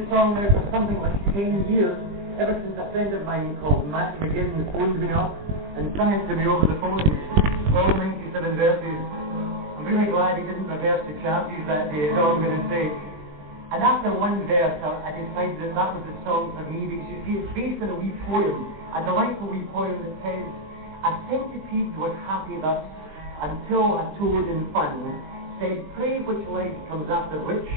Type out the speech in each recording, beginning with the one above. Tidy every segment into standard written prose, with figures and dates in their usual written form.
this song now for something like 10 years, ever since a friend of mine called Matt McGinn phoned me up and sung it to me over the phone. All 97 verses. I'm really glad he didn't reverse the charges that day, is all I'm going to say. And after one verse, I decided that that was the song for me, because you see, it's based on a wee poem, a delightful wee poem that says, "A centipede was happy thus, until a toad in fun said, pray which leg comes after which,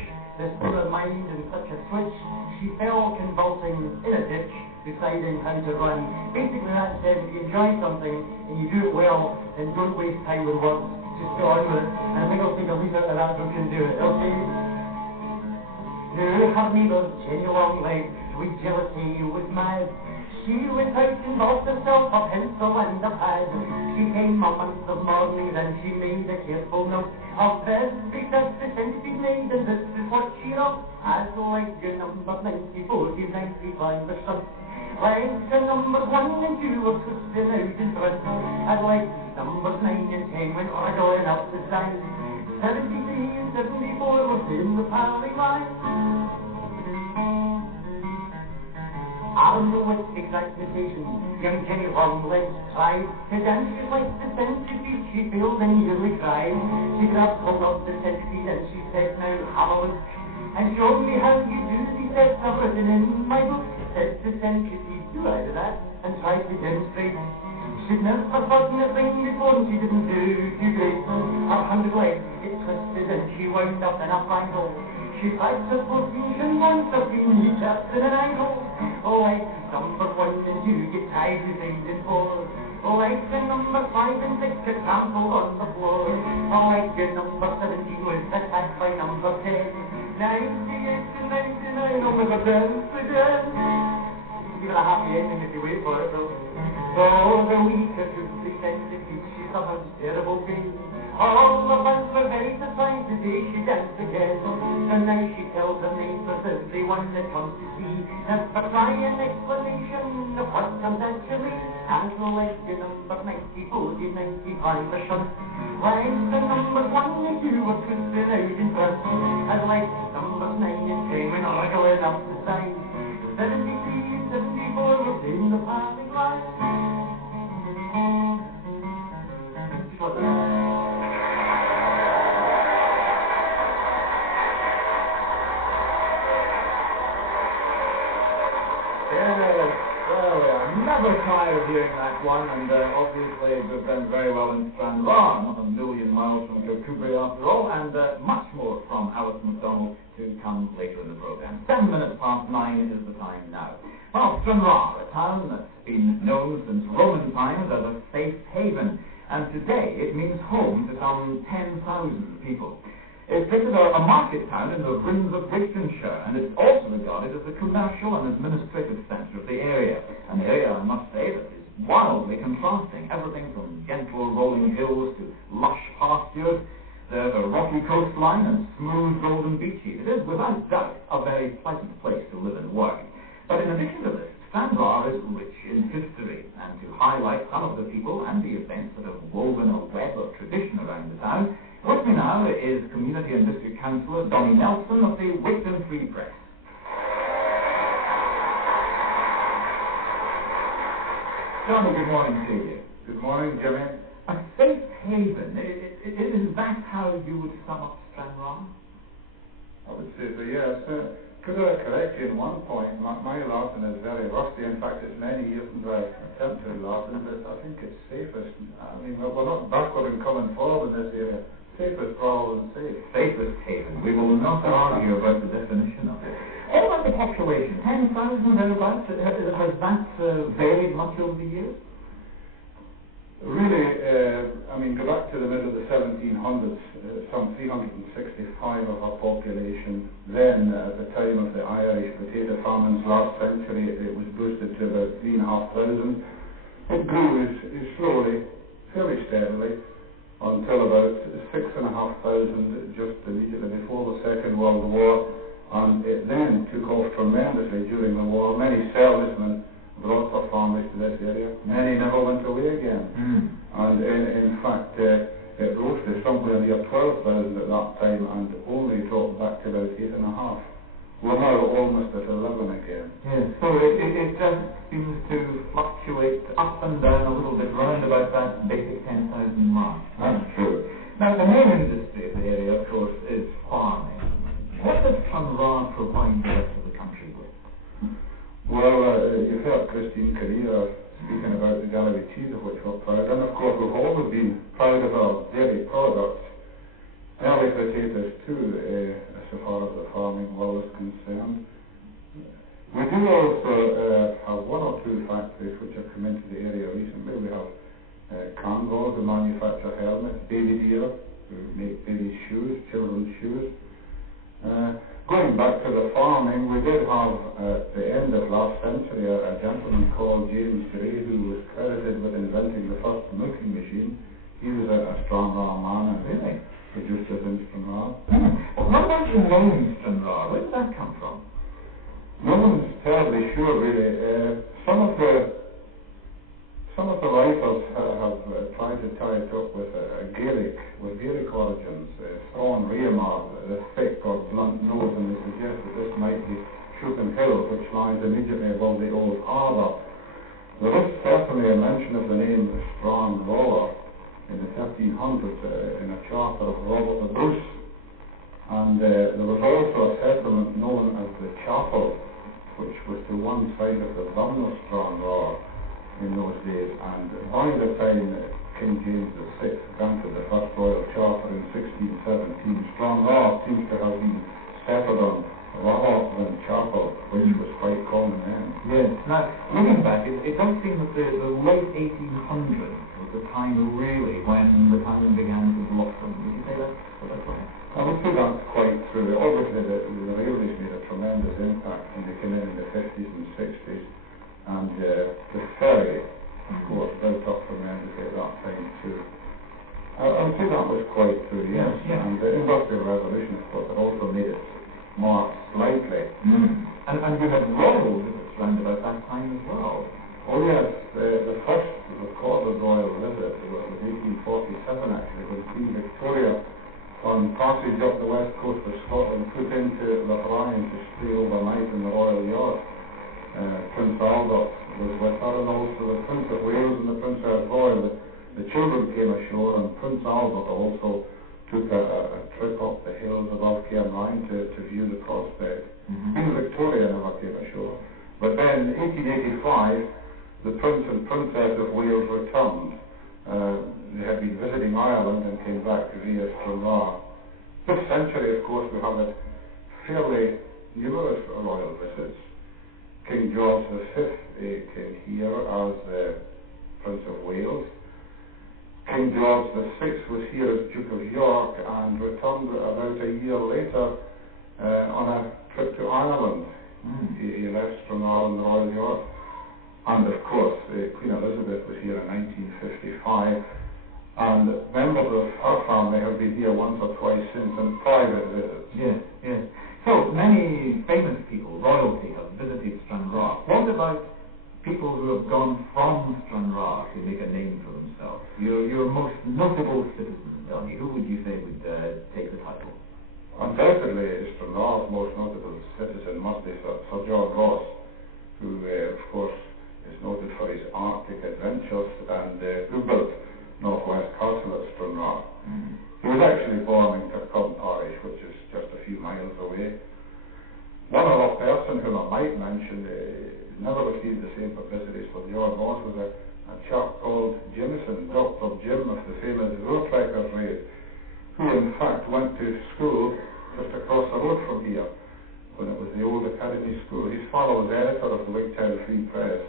this poor mind in such a switch, she fell convulsing in a ditch, deciding how to run." Basically that says, if you enjoy something and you do it well, then don't waste time with words, just go on with it. And I think I'll take a leaf out of that book and do it, okay? Now her neighbour's Jenny Longlegs, sweet jealousy was mad. She went out and bought herself a pencil and a pad. She came a month of mornings and she made a careful note of every step the centipede made, and this is what she wrote. As leg number 90, 40, 95 or so. Legs numbers 1 and 2 were twisting out in front. As legs numbers 9 and 10 went wriggling up the side. 73 and 74 were in the parting line. Armed with exact imitation, young Jenny Longlegs tried to dance just like the centipede. She failed and nearly cried. She grabbed hold of the centipede and she said, "Now have a look and show me how you do these steps I've written in my book." Said the centipede, "Do I do that?" and tried to demonstrate. She'd never forgotten a thing before and she didn't do too great. Her 100 legs, it twisted and she wound up in a triangle. She tried to put fusion once of being kneecaps in an angle. Legs number 1 and 2 get tied to 3 and 4. Legs number 5 and 6 get trampled on the floor. Leg number 17 was attacked by number 10. 98 and 99 will never dance again. Even a happy ending if you wait for it though. So the week or two the centipede she suffered terrible pain. All the ones were very surprised the day she danced again. So now she tells her neighbours, everyone that comes to see, never try an explanation of what comes actually. As leg number 90, 40, 95 are shunt. Legs number 1 and 2 were twisting out in front. As legs numbers 9 and 10 went wriggling up the side. 73 and 74 were in the parting line. Short Never tired of hearing that one, and obviously it was done very well in Stranraer, not a million miles from Kilcoobray after all, and much more from Alice MacDonald to come later in the programme. 7 minutes past 9 is the time now. Well, Stranraer, a town that's been known since Roman times as a safe haven, and today it means home to some 10,000 people. It's considered a market town in the rims of Brightonshire, and it's also regarded as the commercial and administrative centre of the area. An area, I must say, that is wildly contrasting. Everything from gentle rolling hills to lush pastures. There's a rocky coastline and smooth golden beaches. It is, without doubt, a very pleasant place to live and work. But in addition to this, Stranraer is rich in history, and to highlight some of the people and the events that have woven a web of tradition around the town, with me now is Community and District Councillor Donnie Nelson of the Wigton Free Press. Donnie, good morning to you. Good morning, Jimmy. A safe haven, is that how you would sum up Stranraer? I would say so, yes. Could I correct you in one point? My Latin is very rusty. In fact, it's many years since I attempted Latin, but I think it's safest. I mean, we're not backward and coming forward in this area. Safest rather than safe. Safest haven. We will not argue about the definition of it. What about the population? 10,000 thereabouts? Has that varied much over the years? Really, I mean, go back to the middle of the 1700s, some 365 of our population. Then, at the time of the Irish potato famines last century, it was boosted to about 3,500. It grew slowly, fairly steadily, until about 6,500 just immediately before the Second World War, and it then took off tremendously during the war. Many servicemen brought their families to this area. Many never went away again. And in fact, it rose to somewhere near 12,000 at that time and only dropped back to about 8,500. We're now almost at 11 again. Yes, so it just seems to fluctuate up and down a little bit round about that basic 10,000 mark. That's true. Now, the main industry of the area, of course, is farming. What does Stranraer provide the rest of the country with? Well, you've heard Christine Kinnear speaking about the Galloway cheese, of which we're proud, and of course we've always been proud of our dairy products. Early potatoes too, so far as the farming world is concerned. We do also have one or two factories which have come into the area recently. We have Canvas, who manufacture helmets, B.B.C, who make baby shoes, children's shoes. Going back to the farming, we did have at the end of last century a gentleman called James Gray who was credited with inventing the first milking machine. He was a Stranraer man and really produced it in Stranraer. Well, what about the name Stranraer? Where did that come from? No one's terribly sure really. Some of the writers have tried to tie it up with Gaelic origins. Stranraer, the thick or blunt nose, and they suggest that this might be Shuken Hill, which lies immediately above the old harbour. There is certainly a mention of the name Stranraer in the 1300s in a charter of Robert the Bruce, and there was also a settlement known as the Chapel, which was to one side of the burn of Stranraer in those days, and by the time King James VI granted the first royal charter in 1617, Stranraer seems to have been settled on rather than Chapel, which was quite common then. Yes. Now, looking back, it does seem that the late 1800s was the time really when the town began to blossom. Would you say that's right? I would say that's quite true. Obviously, the railways made a tremendous impact when they came in the 50s and 60s. And the ferry, of course, built up tremendously at that time too. I would say that was quite true, yes. And the Industrial Revolution, of course, had also made it more slightly. And we had royal visits round about that time as well. Oh yes, the first recorded royal visit was 1847 actually, when Queen Victoria, on passage up the west coast of Scotland, put into Lochrayan to stay overnight in the royal yacht. Prince Albert was with her, and also the Prince of Wales and the Princess Royal. The children came ashore, and Prince Albert also took a trip up the hills above Cairnryan to view the prospect. Queen Victoria never came ashore. But then, in 1885, the Prince and Princess of Wales returned. They had been visiting Ireland and came back via Stranraer. This century, of course, we have had fairly numerous royal visits. King George V came here as Prince of Wales. King George VI was here as Duke of York and returned about a year later on a trip to Ireland. He left Stranraer in the Royal Yacht. And of course, Queen Elizabeth was here in 1955. And members of her family have been here once or twice since in private visits. Yes. So many famous people, royalty, have visited Stranraer. What about people who have gone from Stranraer to make a name for themselves? Your most notable citizen, Donny, who would you say would take the title? Undoubtedly, Stranraer's most notable citizen must be Sir John Ross, who, of course, is noted for his Arctic adventures and who built North West Castle at Stranraer. He was actually born in Kirkcaldy Parish, which is just a few miles away. One other person whom I might mention never received the same publicity as Sir John Ross was a chap called Jimison, Dr. Jim of the famous Voortrekkers race, who in fact went to school just across the road from here when it was the old academy school. His father was editor of the Wigtown Free Press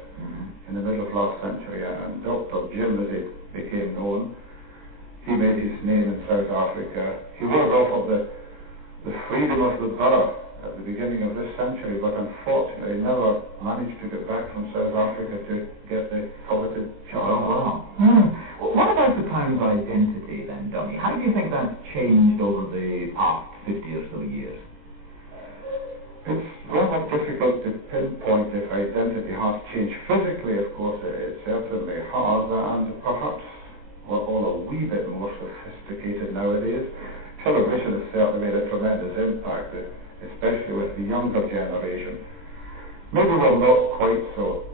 in the middle of last century, and Dr. Jim, as he became known, he made his name in South Africa. He was offered the freedom of the borough at the beginning of this century, but unfortunately never managed to get back from South Africa to get the coveted charter. Well, what about the town's identity then, Donny? How do you think that's changed over the past 50 or so years? It's rather difficult to pinpoint if identity has changed. Physically, of course, it certainly has, and perhaps we're all a wee bit more sophisticated nowadays. Television has certainly made a tremendous impact, especially with the younger generation. Maybe we're not quite so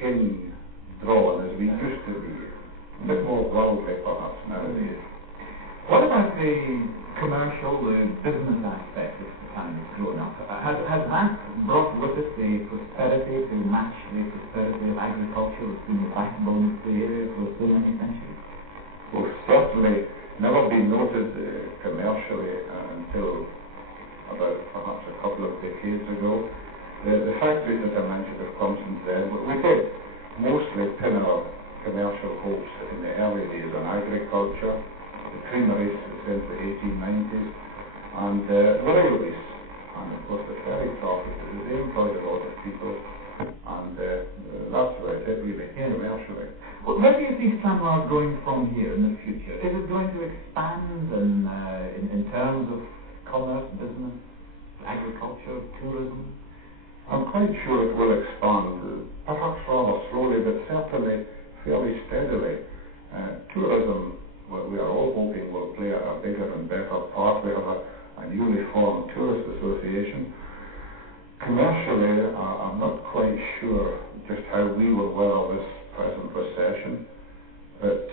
in-drawn as we used to be. A bit more worldly perhaps nowadays. What about the commercial, the business aspect of the time that's grown up? Has that brought with it the prosperity to match the prosperity of agriculture that's been the backbone of the area for so many centuries? Well, certainly never been noted commercially until about perhaps a couple of decades ago. The factories that I mentioned of Clemson said, we did mostly pin our commercial hopes in the early days on agriculture, the creameries since the 1890s, and the railways, and of course the ferry traffic. They employed a lot of people, and that's about it really, commercially. Well, where do you see Stranraer going from here in the future? Is it going to expand in terms of commerce, business, agriculture, tourism? I'm quite sure it will expand, perhaps rather slowly, but certainly fairly steadily. Tourism, we are all hoping, will play a bigger and better part. We have a newly formed tourist association. Commercially, I'm not quite sure just how we will weather this present recession, but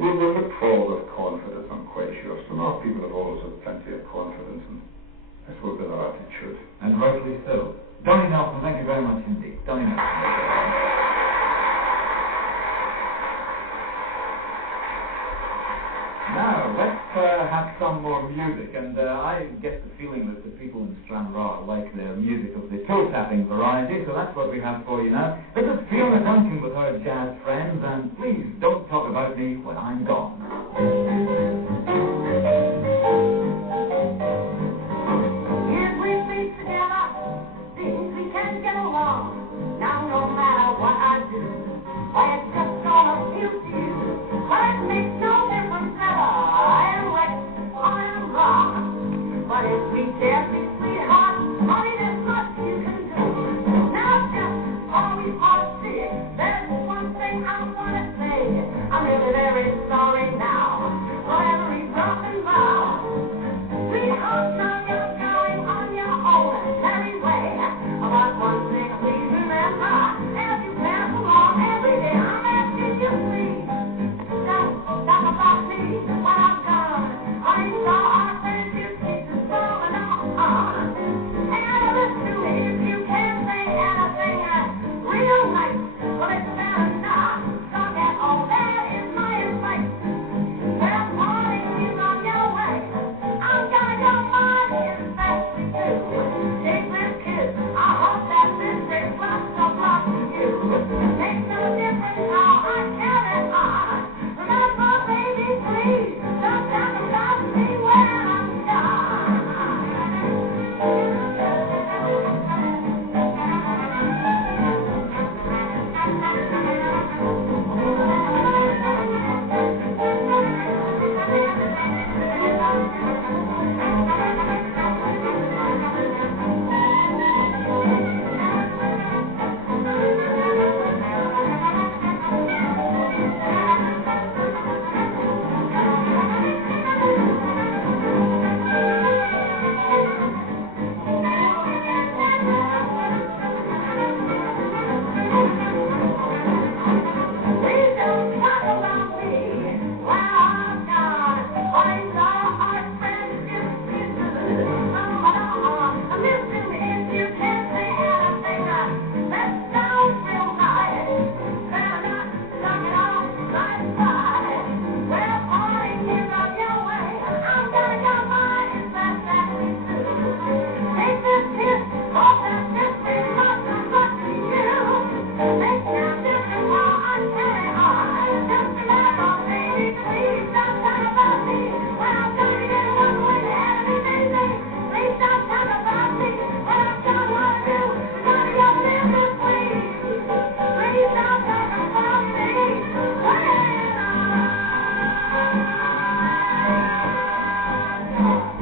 we will look forward with confidence, I'm quite sure. So our people have always had plenty of confidence, and this will be their attitude. And rightly so. Donny Nelson, thank you very much indeed. Donny Nelson. Now, let's have some more music, and I get the feeling that the people in Stranraer like their music of the toe-tapping variety, so that's what we have for you now. This is Fiona Duncan with her jazz friends, and please don't talk about me when I'm gone. If we sleep together, things we can get along. Now no matter what I do, why it's just gonna appeal to you. But it makes no difference whether I am right or I am wrong. But if we can't be sweethearts, honey, there's much you can do. Now just before we part, see, there's one thing I wanna say. I'm really very sorry now for every broken vow. Sweetheart, now you're going on your own merry way. But one thing please remember, as you pass along every day, I'm asking you please, don't talk about me when I'm gone. Honey, so our friendship keeps us going on. And listen to me, if you can't say anything real nice, well it's better not. Don't get all that is my advice. Well, parting is on your way. I'm gonna go mine as best we do. Take this kiss, I hope that this brings lots of love to you. Makes no difference how I carry on. Remember, baby, please, don't talk about me when I'm gone. Please don't talk about me when I'm gone. I saw our friendship is coming on. Listen, if you can't say anything that sounds real nice, better not talk it off my side. Well, parting is on your way. I'm gonna go mine as best that we do. Take this kiss, hope that this brings lots of luck to you. Make no difference how I carry on. Just remember, baby, please don't talk about me when I'm gone. You get one way to heaven, baby. Please don't talk about me when I'm gone. What I do is none of your business, please. Please don't talk about me when I'm gone.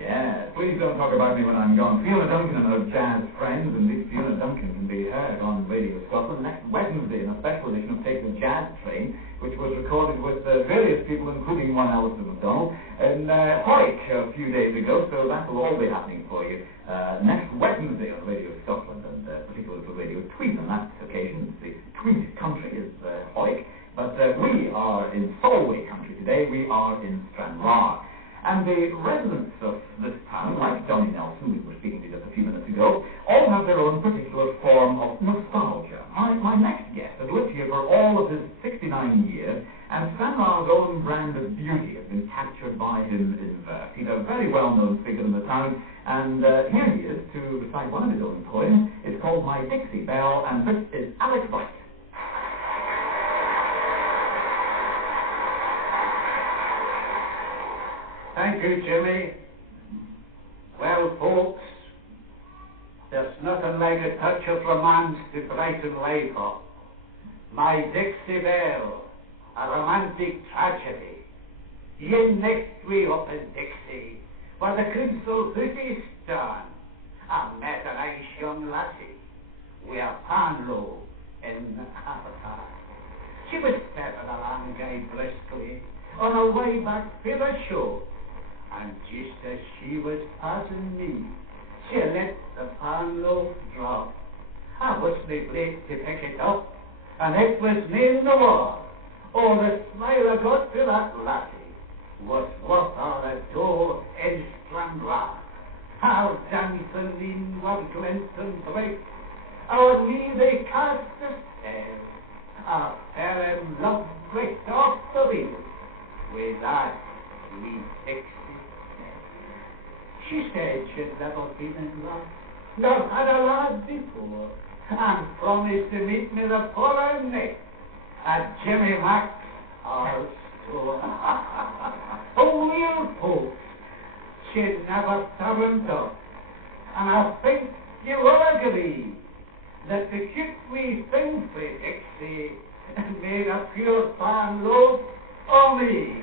Yeah, please don't talk about me when I'm gone. Fiona Duncan and her jazz friends, and this Fiona Duncan can be heard on Radio Scotland next Wednesday in a special edition of Take the Jazz Train, which was recorded with various people, including one Alistair MacDonald, in Hoik a few days ago, so that will all be happening for you next Wednesday on Radio Scotland, and particularly for Radio Tweed on that occasion. The Tweed country is Hoik, but we are in Solway country today. We are in Stranraer. And the residents of this town, like Johnny Nelson, we were speaking to just a few minutes ago, all have their own particular form of nostalgia. My next guest has lived here for all of his 69 years, and Stranraer's own brand of beauty has been captured by him in verse. He's a very well-known figure in the town, and here he is to recite one of his own poems. It's called My Dixie Belle, and this is Alex Wright. Thank you, Jimmy. Well, folks, there's nothing like a touch of romance to brighten life up. My Dixie Belle, a romantic tragedy. Yin next way up in Dixie, where the council hooties stand, I met a nice young lassie, with a pan roll in half a time. She was stepping along guy briskly, on her way back to the show. And just as she was passing me, she let the pan loaf drop. I wasn't late to pick it up, and it was me in the war. Oh, the smile I got to that lassie was worth all the dough in Stranraer. How dancing lean was Glenton bright, our me they cast the stairs. I fell in love right off the wheel with that wee Dixie. She said she'd never been in love, nor had a lad before, and promised to meet me the following night at Jimmy Mack's our store. Oh, real folks, she'd never turned up, and I think you will agree that the cute wee thing for Dixie made a pure pan loaf of me.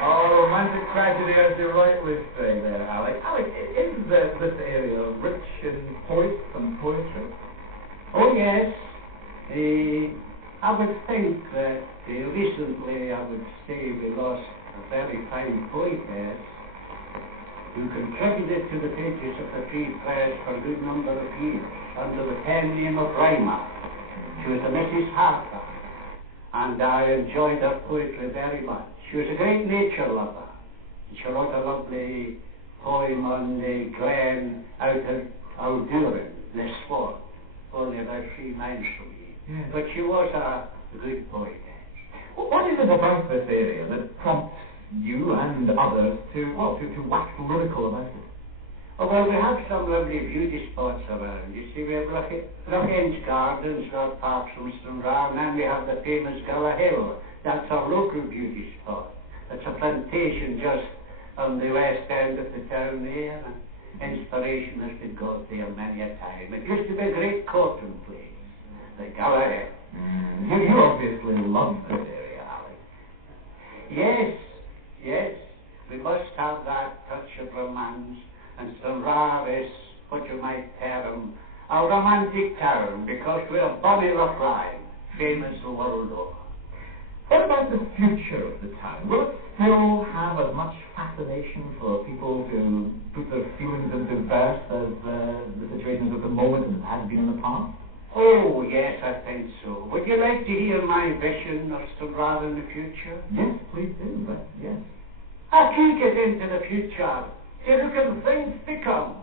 Oh, romantic tragedy, as you rightly say there, Alex. Alex, is this area rich in poets and poetry? Oh, yes. I would think that recently, I would say we lost a very fine poetess who contributed to the pages of the Free Press for a good number of years under the pen name of Rhymer. She was a Mrs. Harper, and I enjoyed her poetry very much. She was a great nature lover. She wrote a lovely poem on the glen out of Outdurin, the spot, only about 3 miles from me. Yes. But she was a good poetess. What is it about this area that prompts you and others to wax lyrical about it? Oh, well, we have some lovely beauty spots around. You see, we have Lochends Gardens, not far from Stranraer, and then we have the famous Gala Hill. That's our local beauty spot. It's a plantation just on the west end of the town there, and inspiration has been got there many a time. It used to be a great courting place, the Gala Hill. You obviously love this area, Alex. Yes, we must have that touch of romance. And Stranraer is what you might term a romantic town, because we're Bonnie Lochline, famous the world over. What about the future of the town? Will it still have as much fascination for people to put their feelings into verse as the situation is at the moment and has been in the past? Oh, yes, I think so. Would you like to hear my vision of Stranraer in the future? Yes, please do, yes. I can't get into the future. You look at things to come.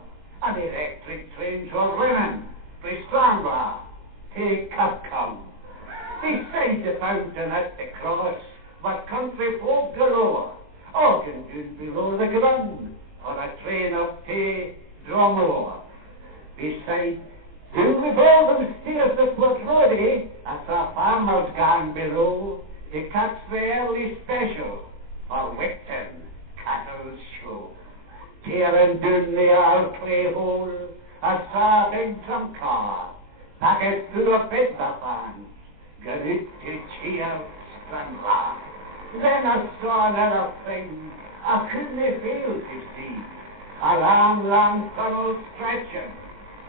An electric trains for women, for Stranraer, take come. Beside the fountain at the cross, but country folk galore, organ tune below the ground, or a train up to Dromore. Beside, who with all them stairs that were ready, as a farmer's gone below, to catch the early special, or Wicton cattle show. Tearing down the old clay hole, a starting some car, pack it through a bit of fans, get it to cheer Stranraer. Then I saw another thing I couldn't fail to see, a long tunnel stretching,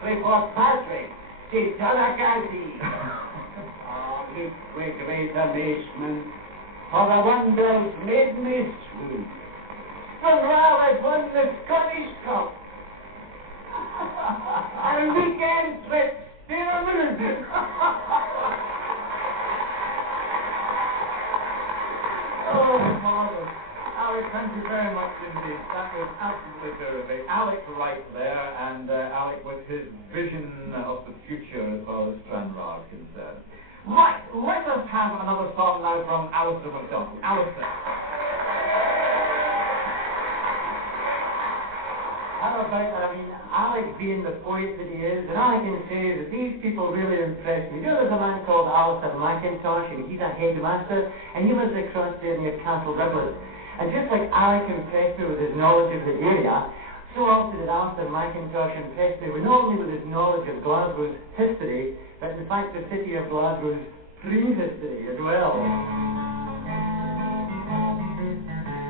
Fort Patrick to Donaghadee. Oh, gazed with great amazement, for the wonders made me swoon. Stranraer had won the Scottish Cup. And weekend trip to the moon. Oh, marvellous. Alex, thank you very much indeed. That was absolutely terrific. Alex right there, and Alex with his vision of the future as far as Stranraer is concerned. Right, let us have another song now from Alistair MacDonald. Alistair. How about that? I mean, Alex being the poet that he is, and all I can say is that these people really impressed me. You know, there's a man called Alistair McIntosh, and he's a headmaster, and he lives across there near Castle Douglas. And just like Alex impressed me with his knowledge of the area, so also did Alistair McIntosh impress me with not only with his knowledge of Glasgow's history, but in fact the city of Glasgow's prehistory as well.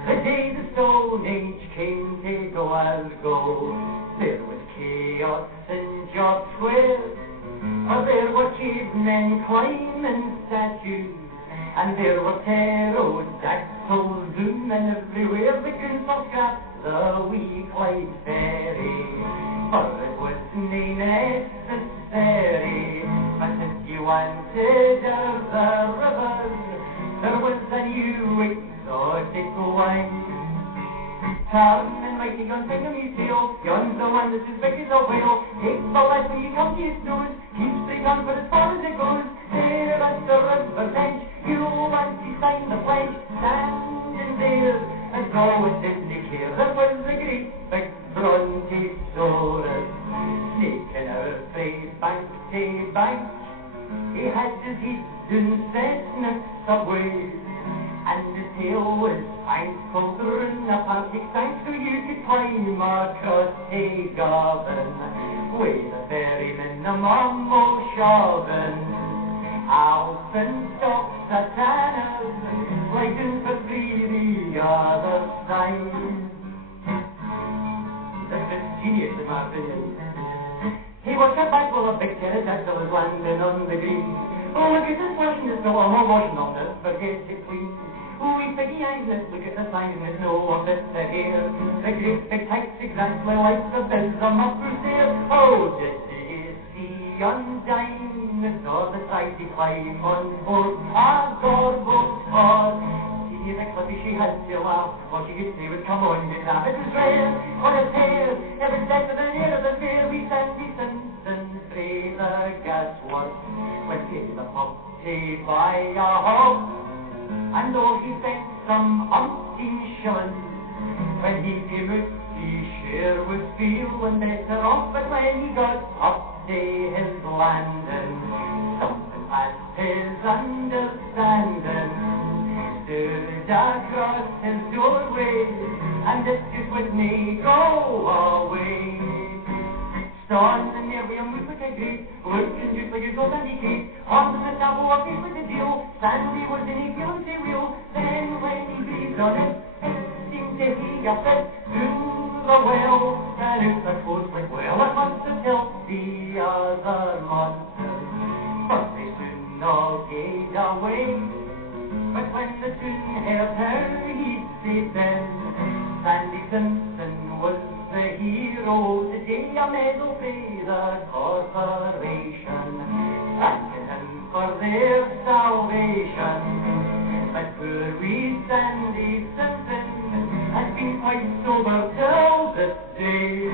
The day the Stone Age came to Glasgow, there was chaos in Job Square, for there were cavemen climbing statues, and there were pterodactyls zooming everywhere. The council scrapped the wee Clyde ferry, for it was nae necessary. But if you wanted the rivers, there was a new exotic wine. Turn and mighty yon thing of me tail, yon's the one that's as big as a whale. Take the lead when you come to his nose, keep straight on for as far as it goes. There at the river's edge, you'll want to sign the pledge. Standing there, as though it didn't care, there was a great big brontosaurus, snaking our freight bank to bank. He had his heathen Cessna subways, and his tail was fine cauldron, a pancake tank, so you could climb across to Govan, with the ferryman, the mumble shoving. Alpenstocks, satanas, sliding for free the other side. This is genius in my opinion. He was a back while a big pterodactyl was landing on the green. Oh, look at this washing this, no, I'm all washing on this, forget it clean. Oh, we piggy eyes in it, look at the sign in it, no, a bit of hair. The great big tights exactly like the bism up who's there. Oh, did you see Undine? Nor the side to climb on board a gorboat, or see the clippy she had to laugh. All she could say was, come on, get that. It was rare, on his hair, it was better than air of the fair. We Sandy Simpson, frae the gasworks, went to the pub to buy a hog, and though he spent some umpteen shillings, when he came out, his share was feeling better off. But when he got up to his landing, something past his understanding stood across his doorway, and it just wouldn't go away. Standing there with a mood like a grape, looking just like a gold dandy cape, on the top of a face like a deal. Sandy was in a feeling so real. Then when he breathed on it, it seemed to he a fit through the well, and out the coast like, well, it must have helped the other monsters, but they soon all gave away. But when the soon heard how he'd saved them, Sandy Simpson was the hero. Today a medal for the corporation, thanking him for their salvation. But poor wee Sandy Simpson has been quite sober till this day.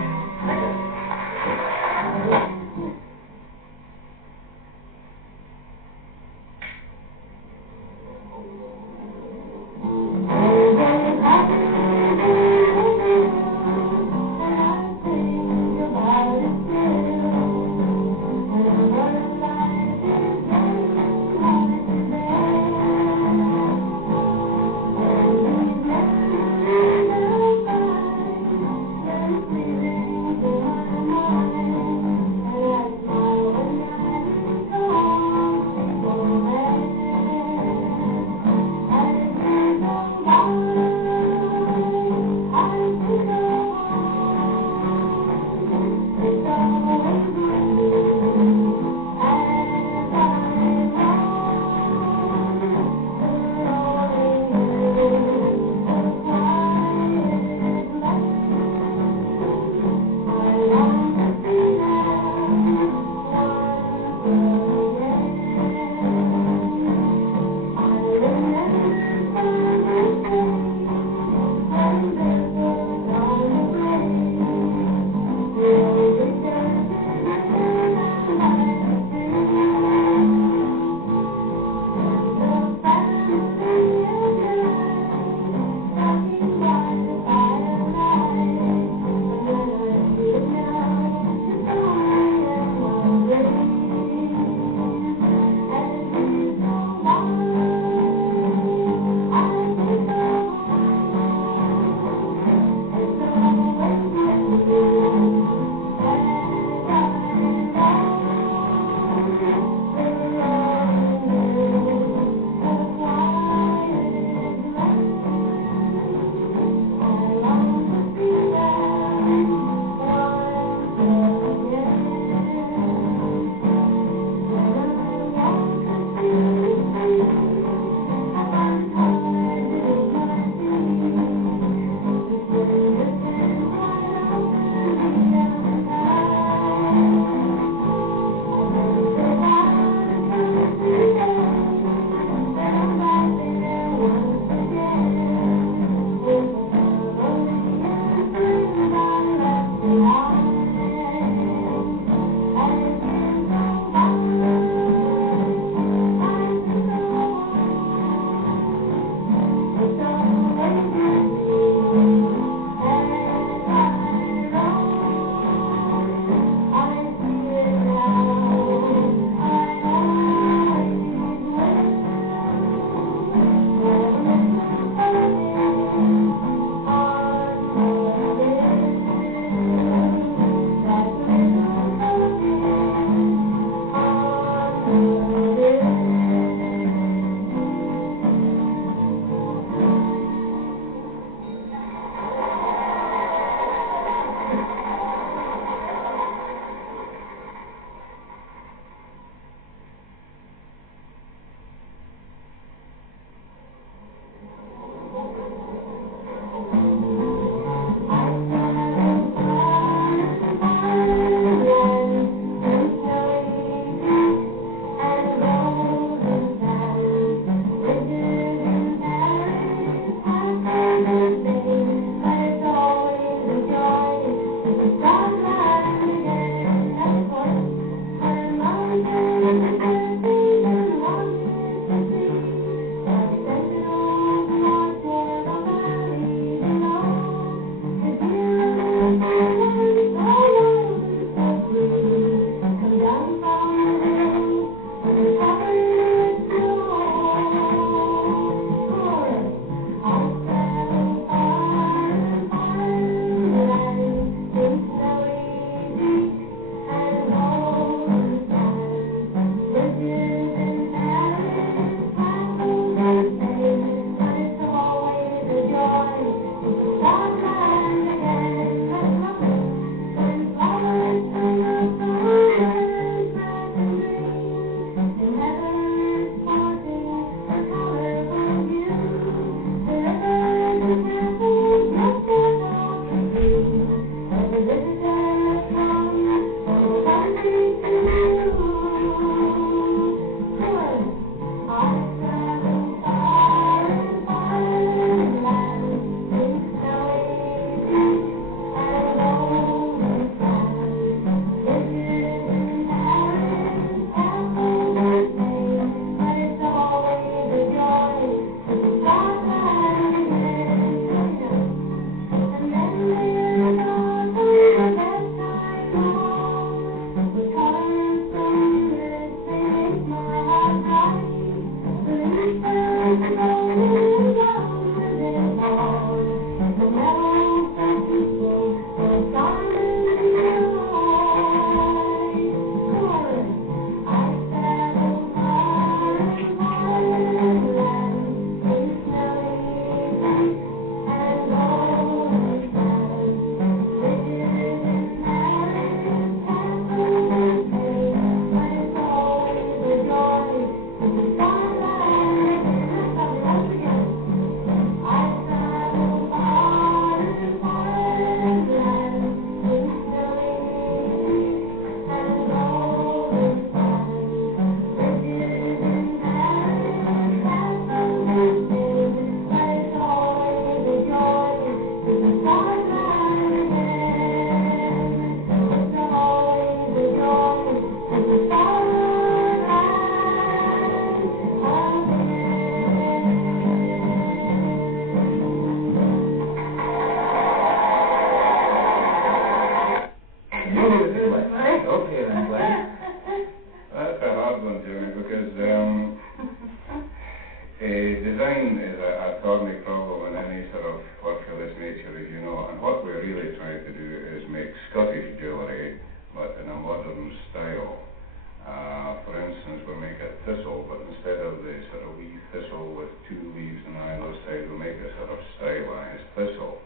Design is a thorny problem in any sort of work of this nature, as you know, and what we're really trying to do is make Scottish jewellery, but in a modern style. For instance, we make a thistle, but instead of the sort of wee thistle with two leaves on either side, we make a sort of stylised thistle,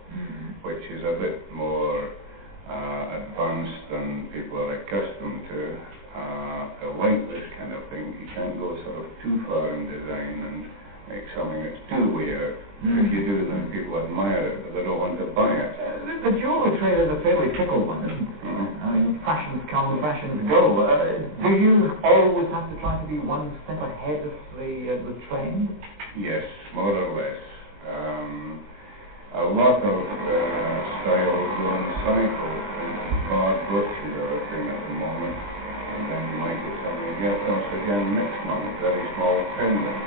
which is a bit more advanced than people are accustomed to. Like this kind of thing, you can't go sort of too far in design and make something that's too weird. If you do, then people admire it, but they don't want to buy it. The jewellery trade is a fairly fickle one, isn't it? I mean, fashions come, fashions go. Do you always have to try to be one step ahead of the trend? Yes, more or less. A lot of styles go in cycles. For instance, barred brooches are a thing at the moment, and then you might get something else again next month, very small pendant.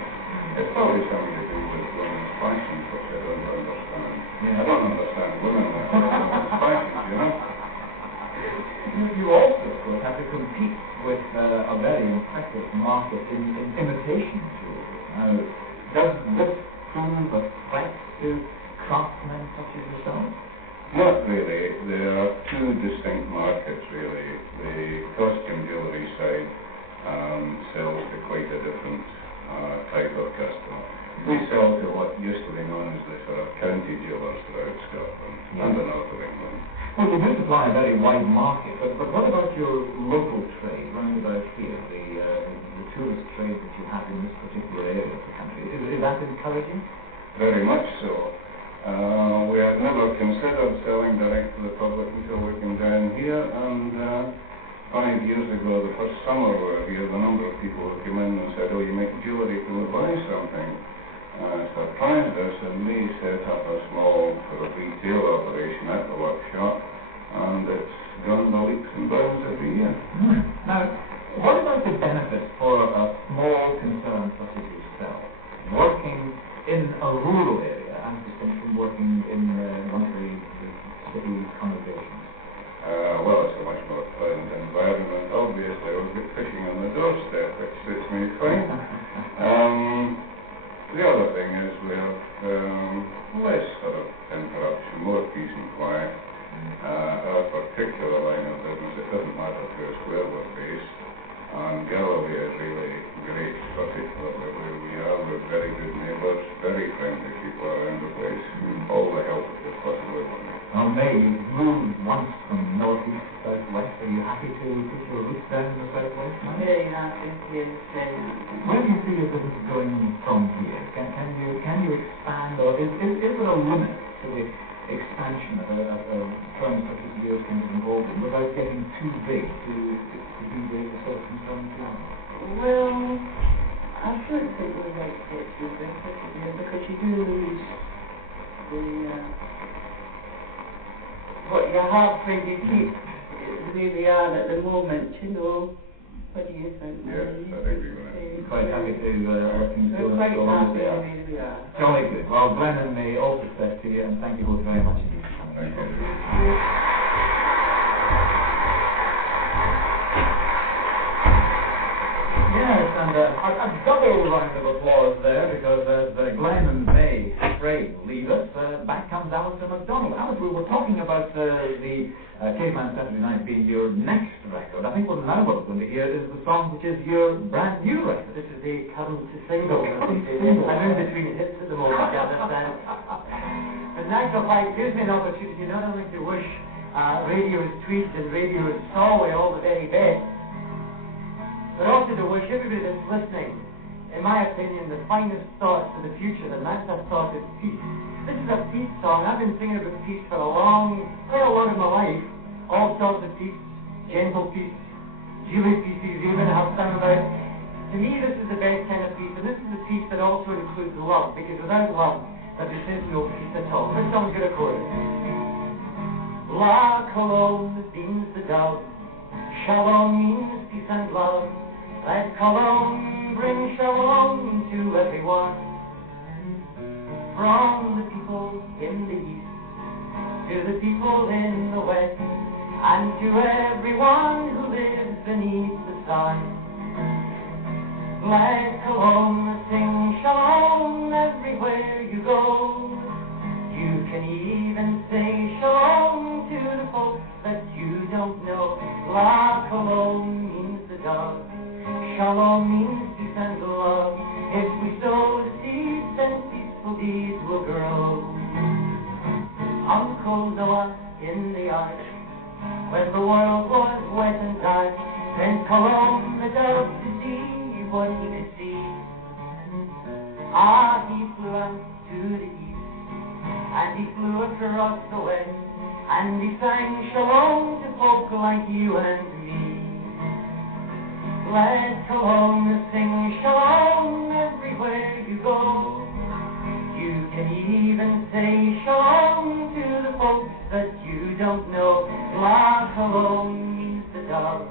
It's probably something to do with women's fashions, which I don't understand. I don't understand women that women's fashions, you know. You also, of course, have to compete with a very impressive market in imitation jewellery. Now, does this prove a threat to craftsmen such as yourself? Not really. There are two distinct markets, really. The costume jewellery side sells to quite a different type of customer. We sell to what used to be known as the sort of county jewellers throughout Scotland and the north of England. Well, you do supply a very wide market, but what about your local trade round about here, the tourist trade that you have in this particular area of the country? Is that encouraging? Very much so. We had never considered selling direct to the public until we came down here, and 5 years ago, the first summer we were here, the number of people who came in and said, "Oh, you make jewellery, can we buy something?" Surprised us, and we set up a small sort of retail operation at the workshop, and it's gone by leaps and bounds every year. Now, what about the benefit for a small concern such as yourself, working in a rural area as distinct from working in one of the city conurbations? Well, it's a much more pleasant environment. Obviously, we've got fishing on the doorstep, which suits me fine. The other thing is we have less sort of interruption, more peace and quiet. Our particular line of business, it doesn't matter to us where we're based, and Galloway is really great, particularly where we are. We're very good neighbours, very friendly people around the place, all the help we could possibly want. Well, May, you've moved once from northeast to southwest. Are you happy to put your roots down in the southwest now? Very happy, yes, very happy. Where do you see your business going from here? Can you expand, or is there a limit to the expansion of a firm such as yours can be involved in without getting too big to be the sort of concern to you? Well, I don't think we like to get too big because you do lose the what you have when you keep the way they are at the moment, you know. What do you think? Yes, I agree with that. You're quite happy to let things go We're quite so long as happy they the are. way we are. Jolly good. Well, Glenn and May, all success to you, and thank you both very much indeed for coming. Thank you. Yes, and a double round of applause there, because as Glenn and May Sprague leave us, back comes Alistair MacDonald. Alistair, we were talking about the Caveman Saturday Night being your next record. I think what we're going to hear is the song which is your brand new record. This is the current single. I'm in between hits at the moment, you understand? And National 5 gives me an opportunity not only to wish radio's tweets and radio's Solway all the very best, but also to wish everybody that's listening, in my opinion, the finest thoughts for the future, and that's a thought of peace. This is a peace song. I've been singing about peace for quite a lot of my life. All sorts of peace, gentle peace, Julie pieces even have sung about. To me, this is the best kind of peace, and this is the peace that also includes love, because without love, there just is no peace at all. This song's got a chorus. La Cologne means the dove, Shalom means peace and love. Let Cologne bring shalom to everyone, from the people in the east to the people in the west, and to everyone who lives beneath the sun. Let Cologne sing shalom deeds will grow. Uncle Noah in the ark, when the world was wet and dark, sent Cologne the dove to see what he could see. Ah, he flew out to the east, and he flew across the west, and he sang shalom to folk like you and me. Let Cologne sing shalom everywhere you go. You can even say shalom to the folks that you don't know. La Cologne means the dove,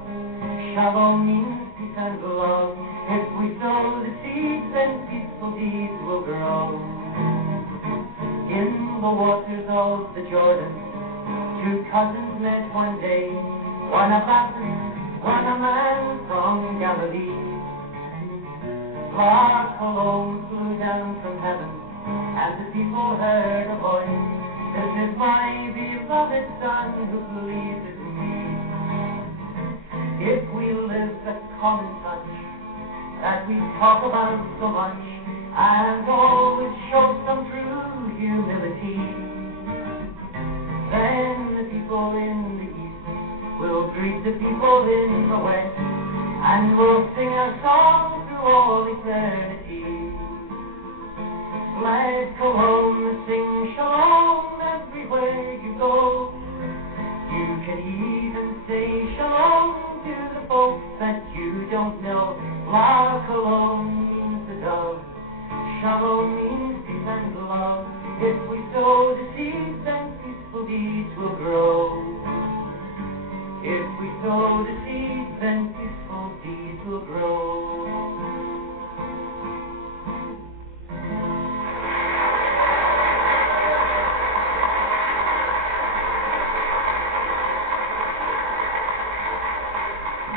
shalom means peace and love. If we sow the seeds, then peaceful deeds will grow. In the waters of the Jordan, two cousins met one day, one a Baptist, one a man from Galilee. La Cologne flew down from heaven, and the people heard a voice, "This is my beloved Son who pleases me." If we live the common touch that we talk about so much, and always show some true humility, then the people in the east will greet the people in the west, and will sing a song through all eternity. Let Cologne sing shalom everywhere you go. You can even say shalom to the folks that you don't know. La Cologne means the dove, shalom means peace and love. If we sow the seeds, then peaceful deeds will grow. If we sow the seeds, then peaceful deeds will grow.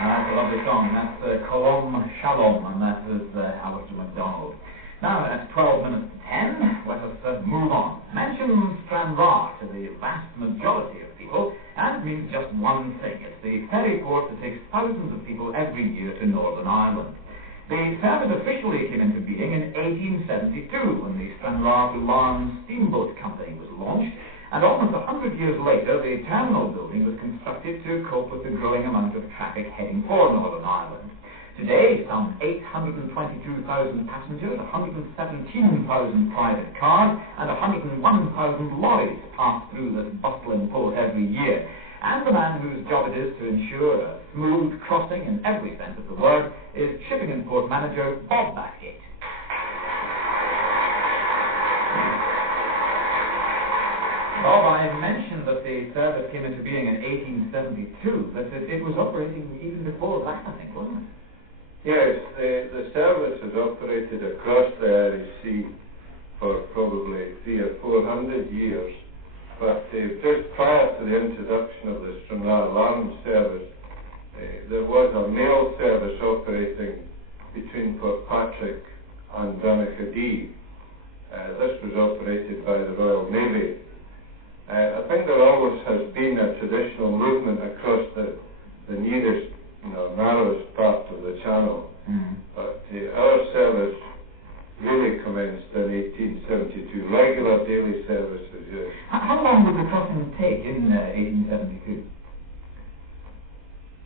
That's a lovely song. That's Colom Shalom, and that is Alistair MacDonald. Now, at 12 minutes to 10, let us move on. Mention Stranraer to the vast majority of people, and it means just one thing. It's the ferry port that takes thousands of people every year to Northern Ireland. The service officially came into being in 1872, when the Stranraer to Larne Steamboat Company was launched, and almost 100 years later, the terminal building was constructed to cope with the growing amount of traffic heading for Northern Ireland. Today, some 822,000 passengers, 117,000 private cars, and 101,000 lorries pass through this bustling port every year. And the man whose job it is to ensure a smooth crossing in every sense of the word is Shipping and Port Manager Bob Backgate. Bob, I mentioned that the service came into being in 1872, but it was operating even before that, I think, wasn't it? Yes, the service has operated across the Irish Sea for probably 300 or 400 years, but just prior to the introduction of the Stranraer-Larne service, there was a mail service operating between Port Patrick and Donaghadee. This was operated by the Royal Navy. I think there always has been a traditional movement across the nearest, narrowest part of the channel. But our service really commenced in 1872. Regular daily services, yes. How long would the crossing take in 1872?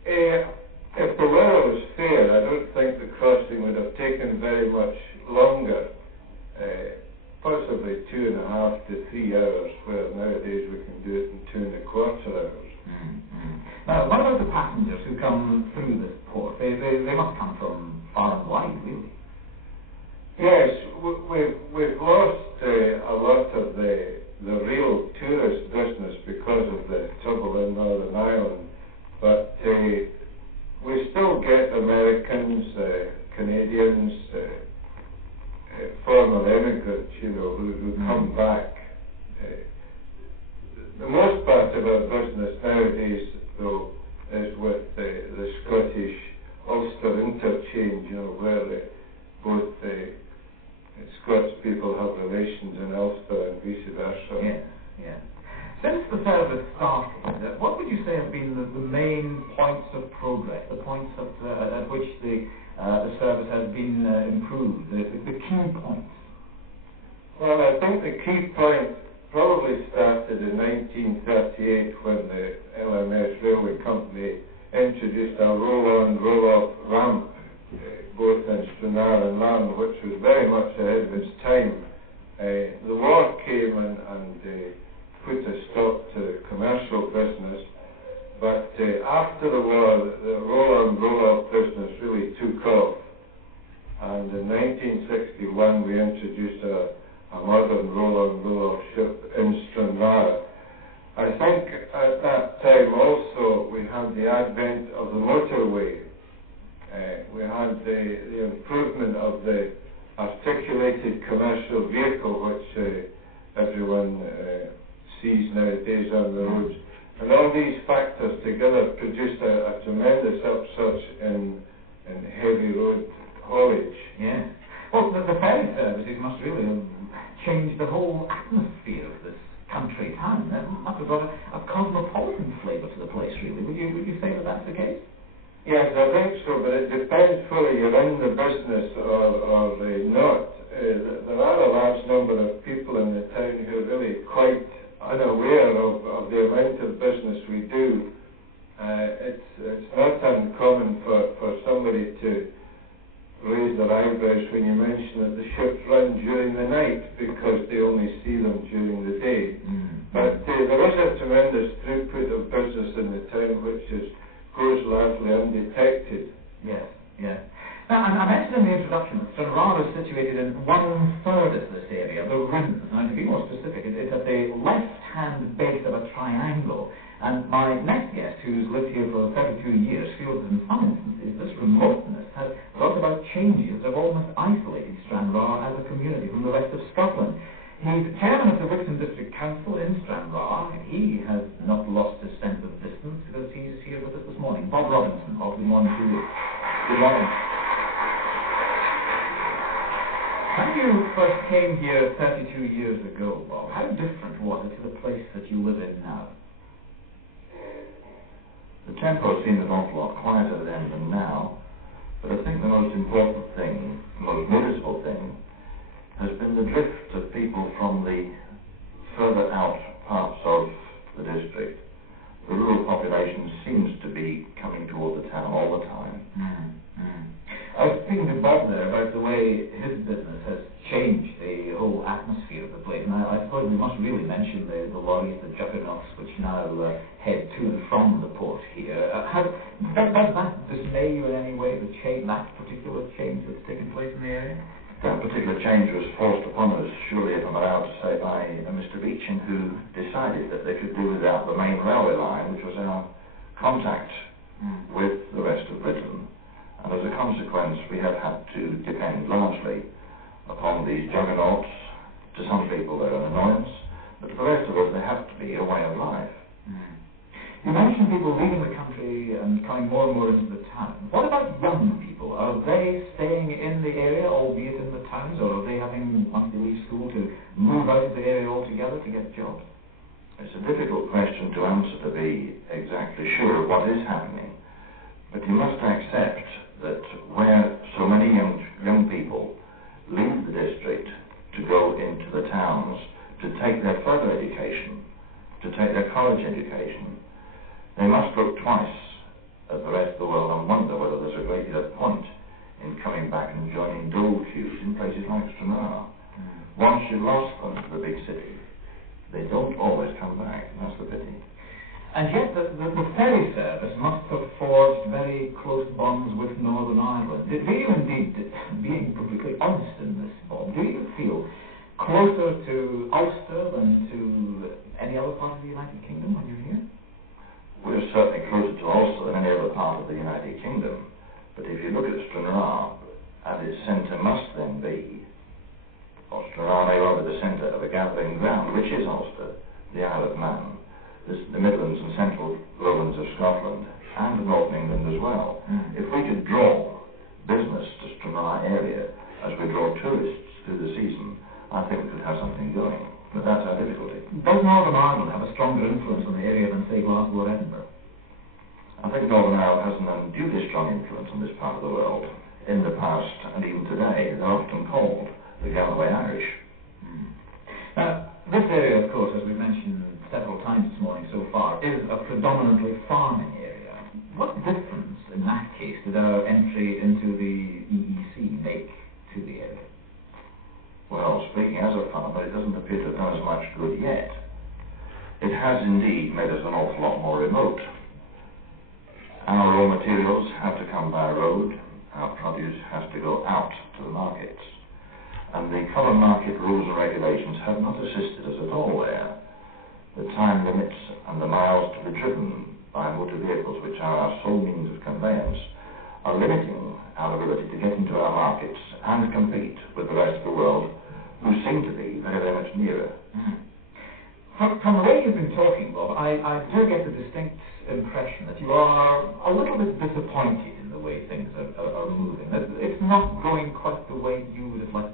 If the weather was fair, I don't think the crossing would have taken very much longer. Possibly 2.5 to 3 hours, where nowadays we can do it in 2.25 hours. Now, what about the passengers who come through this port? They must come from far and wide, really. Yes, we've lost a lot of the real tourist business because of the trouble in Northern Ireland, but we still get Americans, Canadians, former immigrants, who come back. The most part of our business nowadays, though, is with the Scottish Ulster interchange, where both Scots people have relations in Ulster and vice versa. Yes. Since the service started, what would you say have been the main points of progress, the points at which the service has been improved, the key points? Well, I think the key point probably started in 1938 when the LMS Railway Company introduced a roll-on, roll-off ramp both in Stranraer and Larne, which was very much ahead of its time. The war came and put a stop to commercial business, but after the war, the roll-on, roll-off business really took off. And in 1961 we introduced a modern roll-on, roll-off ship in Stranraer. I think at that time also we had the advent of the motorway. We had the improvement of the articulated commercial vehicle, which everyone sees nowadays on the roads. And all these factors together produced a tremendous upsurge in heavy road haulage. Yeah. Well, the ferry services must really have changed the whole atmosphere of this country town. It must have brought a cosmopolitan flavour to the place, really. Would you say that that's the case? Yes, I think so, but it depends whether you're in the business or not. There are a large number of people in the town who are really quite unaware of the amount of business we do. It's not uncommon for somebody to raise their eyebrows when you mention that the ships run during the night because they only see them during the day. But there is a tremendous throughput of business in the town which goes largely undetected. Yes, yes. Now, I mentioned in the introduction that Stranraer is situated in 1/3 of this area, the rim. And to be more specific, it's at the left-hand base of a triangle. And my next guest, who's lived here for 32 years, feels that in some instances this remoteness has brought about changes that have almost isolated Stranraer as a community from the rest of Scotland. He's chairman of the Wixon District Council in Stranraer. He has not lost his sense of distance because he's here with us this morning. Bob Robinson. Bob, good morning to you. Good morning. When you first came here 32 years ago, Bob, how different was it to the place that you live in now? The tempo seemed an awful lot quieter then than now, but I think the most important thing, the most noticeable thing, has been the drift of people from the further out parts of the district. The rural population seems to be coming toward the town all the time. I was speaking to Bob there about the way his business has changed the whole atmosphere of the place, and I suppose we must really mention the lorries, the juggernauts, which now head to and from the port here. Does that dismay you in any way, that particular change that's taken place in the area? That particular change was forced upon us, surely, if I'm allowed to say, by Mr. Beecham, who decided that they could do without the main railway line, which was our contact with the rest of Britain. And as a consequence, we have had to depend largely upon these juggernauts. To some people, they're an annoyance, but to the rest of us, they have to be a way of life. You mentioned people leaving the country and coming more and more into the town. What about young people? Are they staying in the area, albeit in the towns, or are they having, once they leave school, to move out of the area altogether to get jobs? It's a difficult question to answer to be exactly sure of what is happening, but you must accept that where so many young people leave the district to go into the towns to take their further education, to take their college education, they must look twice at the rest of the world and wonder whether there's a great deal of point in coming back and joining dole queues in places like Stranraer. Once you've lost them to the big city, they don't always come back, and that's the pity. And yet the ferry service must have forged very close bonds with Northern Ireland. Do you indeed, being perfectly honest in this, Bob, do you feel closer to Ulster than to any other part of the United Kingdom when you're here? We're certainly closer to Ulster than any other part of the United Kingdom, but if you look at Stranraer, and its centre must then be, or Stranraer may well be the centre of a gathering ground, which is Ulster, the Isle of Man, the Midlands and Central Lowlands of Scotland, and Northern England as well. If we could draw business to Stranraer area as we draw tourists through the season, I think we could have something going. But that's our difficulty. Does Northern Ireland have a stronger influence on the area than, say, Glasgow or Edinburgh? I think Northern Ireland has an unduly strong influence on this part of the world. In the past, and even today, they're often called the Galloway Irish. far, but it doesn't appear to have done as much good yet. It has indeed made us an awful lot more remote. Our raw materials have to come by road, our produce has to go out to the markets. And the common market rules and regulations have not assisted us at all there. The time limits and the miles to be driven by motor vehicles, which are our sole means of conveyance, are limiting our ability to get into our markets and compete with the rest of the world, who seem to be very, very much nearer. From the way you've been talking, Bob, I do get the distinct impression that you are a little bit disappointed in the way things are moving. That it's not going quite the way you would have liked